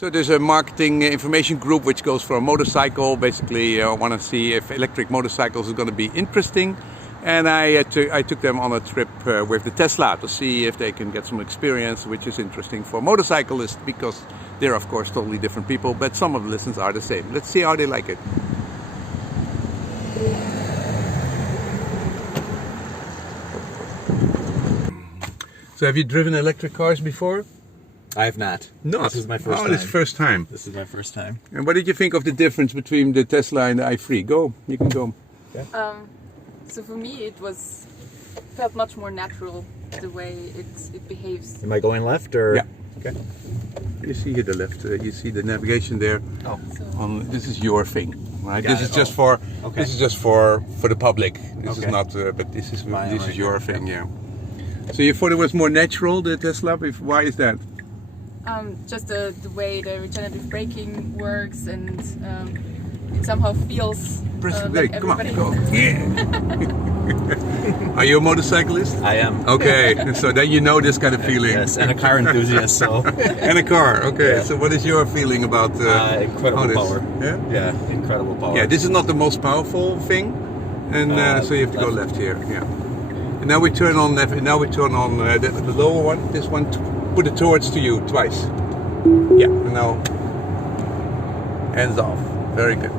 So there's a marketing information group which goes for a motorcycle. Basically, I want to see if electric motorcycles is going to be interesting. And I took them on a trip with the Tesla to see if they can get some experience, which is interesting for motorcyclists because they're of course totally different people, but some of the lessons are the same. Let's see how they like it. So have you driven electric cars before? I have not. No, this is my first time. Oh, this is first time. This is my first time. And what did you think of the difference between the Tesla and the i3? Go, you can go. Okay. So for me, felt much more natural the way it behaves. Am I going left or? Yeah. Okay. You see here the left. You see the navigation there. Oh. This is your thing, right? Got This it. is just for. Okay. This is just for the public. This is Okay. not. But this is Mine this right is your here. thing, yeah. So you thought it was more natural, the Tesla? Why is that? Just the way the regenerative braking works, and it somehow feels Press the like brake. Come on, everybody. go. Yeah. Are you a motorcyclist? I am. Okay, so then you know this kind of feeling. Yes, and a car enthusiast, so. And a car. Okay. Yeah. So what is your feeling about Incredible how this- power. Yeah. Yeah, incredible power. Yeah, this is not the most powerful thing, and so you have to go left here. Yeah. And now we turn on. Now we turn on the lower one. This one, put it towards to you twice. Yeah. And now hands off. Very good.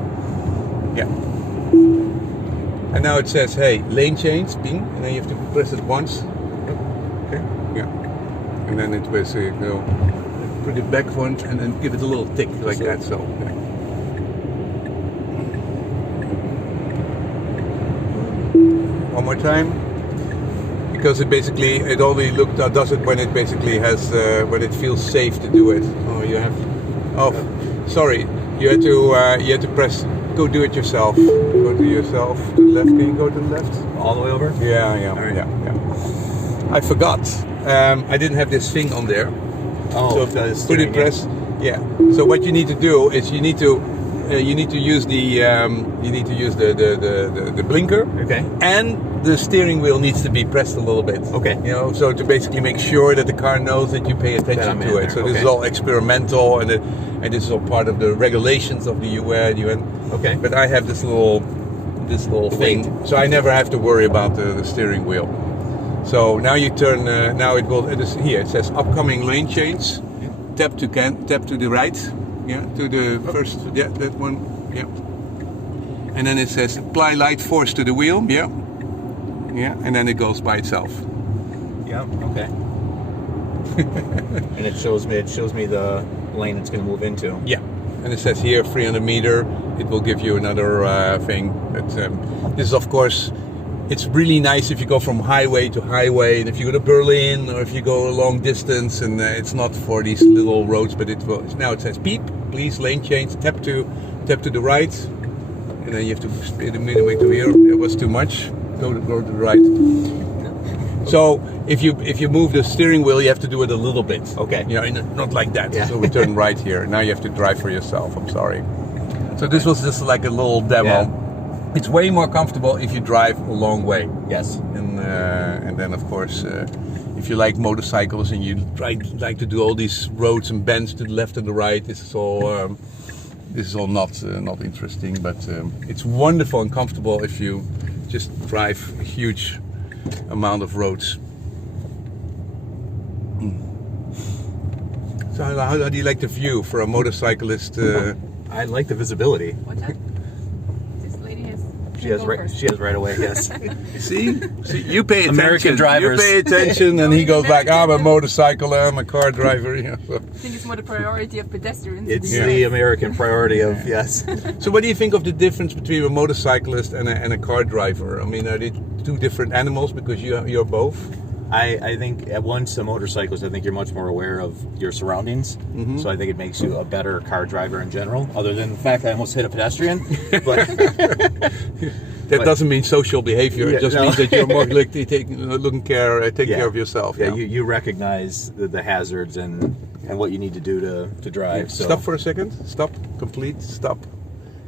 Yeah. And now it says, "Hey, lane change, bing," and then you have to press it once. Okay. Yeah. And then it was put it back once, and then give it a little tick like that. So. Yeah. One more time, because it only does it when it basically has when it feels safe to do it. Oh, you have. Oh, sorry. You had to press. Go do it yourself. Go to yourself to the left. Can you go to the left? All the way over? Yeah. All right. Yeah. I forgot. I didn't have this thing on there. Oh, So put it press. Yeah. So what you need to do is you need to use the blinker. Okay. And the steering wheel needs to be pressed a little bit. Okay. You know, so to basically make sure that the car knows that you pay attention to it. So this is all experimental, and this is all part of the regulations of the UN. Okay. But I have this little thing, so I never have to worry about the steering wheel. So now you turn. Now it will. It is here. It says upcoming lane change. Tap to the right. Yeah, to the first. Yeah, that one. Yeah. And then it says apply light force to the wheel. Yeah. Yeah, and then it goes by itself. Yeah. Okay. And it shows me the lane it's going to move into. Yeah, and it says here 300 meter. It will give you another thing. But this is of course, it's really nice if you go from highway to highway, and if you go to Berlin or if you go a long distance, and it's not for these little roads, but it will. Now it says beep, please lane change. Tap to the right, and then you have to speed the way to here. It was too much. Go to the right. So if you move the steering wheel, you have to do it a little bit. Okay. You know, not like that. Yeah. So we turn right here. Now you have to drive for yourself. I'm sorry. So this was just like a little demo. Yeah. It's way more comfortable if you drive a long way. Yes. And then of course, if you like motorcycles and you like to do all these roads and bends to the left and the right, this is all not interesting. But it's wonderful and comfortable if you just drive a huge amount of roads. So how do you like the view for a motorcyclist? I like the visibility. Watch out. This lady has. She has right away. Yes. See, you pay attention. American drivers. You pay attention, and he goes like, "I'm a motorcycle. I'm a car driver." You know, so. I think it's more the priority of pedestrians. It's the American priority of yes. So what do you think of the difference between a motorcyclist and a car driver? I mean, are they two different animals because you're both? I think at once a motorcyclist, I think you're much more aware of your surroundings. Mm-hmm. So I think it makes you a better car driver in general, other than the fact I almost hit a pedestrian. But that doesn't mean social behavior. Yeah, it just means that you're more likely taking care of yourself. Yeah, you recognize the hazards and what you need to do to drive. Yeah. So. Stop for a second. Stop. Complete. Stop.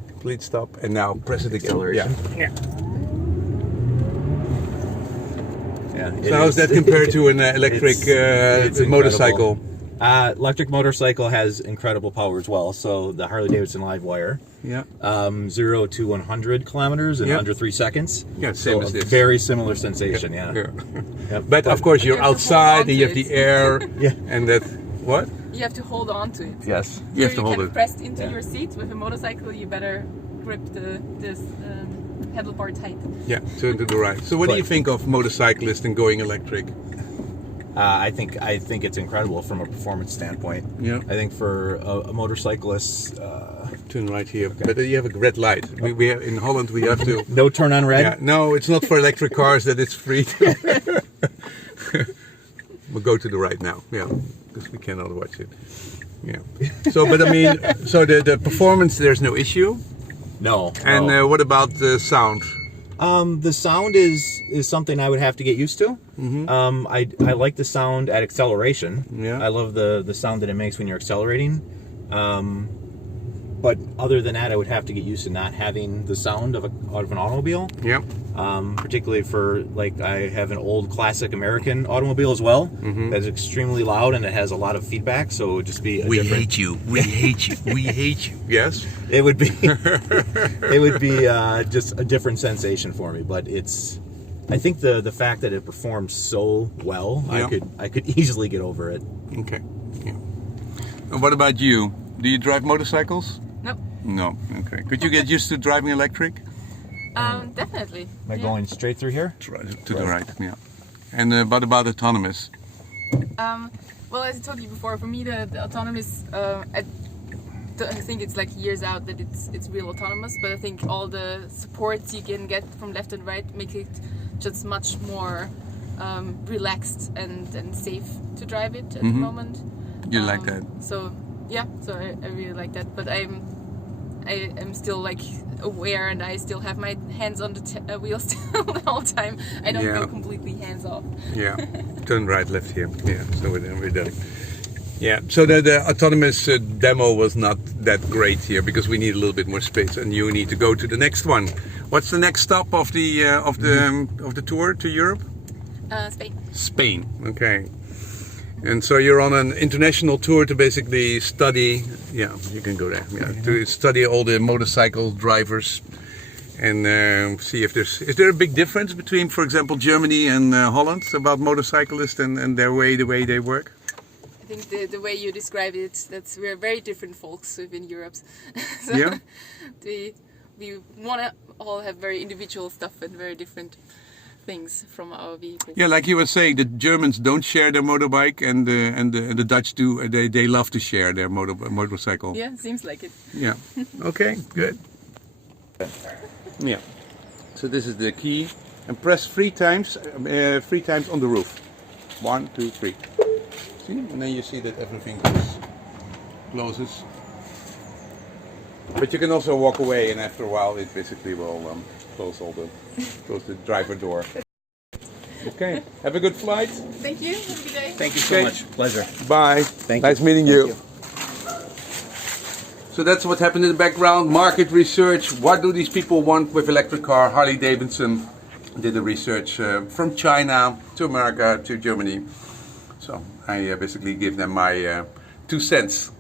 Complete stop. And now press it again. Acceleration. Yeah. Yeah, So how is that compared to an electric it's motorcycle? Electric motorcycle has incredible power as well. So the Harley Davidson live wire, Yeah. 0 to 100 kilometers in Yeah. under 3 seconds. Yeah, same so as a this. very similar sensation. Yeah. Yep. But of course you're You have to hold outside on and you to have it. the air Yeah. and that what? You have to hold on to it. Yes. You have Here to hold can it. press into Yeah. your seat. With a motorcycle, you better grip this handlebar tight. Yeah, turn to the right. So what do you Right. think of motorcyclists and going electric? I think it's incredible from a performance standpoint. Yeah. I think for a motorcyclist, Turn right here. But you have a red light. We have, in Holland we have to. no turn on red. Yeah, no, it's not for electric cars that it's free. We'll go to the right now. Yeah, because we cannot watch it. Yeah. So, but I mean, so the performance, there's no issue. No. And no. what about the sound? The sound is something I would have to get used to. I like the sound at acceleration. Yeah. I love the sound that it makes when you're accelerating. But other than that, I would have to get used to not having the sound of an automobile. Yeah. Particularly for, like, I have an old classic American automobile as well that's extremely loud and it has a lot of feedback. So it would just be a different. you. We hate you. We hate you. Yes. It would be just a different sensation for me. But I think the fact that it performs so well, Yeah. I could easily get over it. Okay. Yeah. And what about you? Do you drive motorcycles? Nope. No. Okay. Could you get used to driving electric? Definitely. Am I going straight through here? To the right. Yeah. And what about autonomous? Well, as I told you before, for me the autonomous, I think it's like years out that it's real autonomous. But I think all the supports you can get from left and right make it just much more relaxed and safe to drive it at the moment. You like that? So yeah, so I really like that. But I am still like aware, and I still have my hands on the wheel still the whole time. I don't Yeah. go completely hands off. Yeah. Turn right, left here. Yeah. So we're done. Yeah. So the autonomous demo was not that great here because we need a little bit more space, and you need to go to the next one. What's the next stop of the tour to Europe? Spain. Spain. Okay. And so you're on an international tour to basically study. Yeah, you can go there. Yeah, to study all the motorcycle drivers and see if is there a big difference between, for example, Germany and Holland about motorcyclists and the way they work. I think the way you describe it, we're very different folks within Europe. So Yeah. we want to all have very individual stuff and very different things from our vehicles. Yeah, like you were saying, the Germans don't share their motorbike, and the Dutch do. They love to share their motorcycle. Yeah, seems like it. Yeah. Okay. Good. Yeah. So this is the key, and press 3 times. 3 times on the roof. 1, 2, 3. See, and then you see that everything closes. But you can also walk away, and after a while, it basically will close the driver door. Okay. Have a good flight. Thank you. Have a good day. Thank you so Okay. much. Pleasure. Bye. Thank you. Nice meeting Thank you. you. So that's what happened in the background. Market research. What do these people want with electric car? Harley Davidson did the research from China to America to Germany. So I basically give them my 2 cents.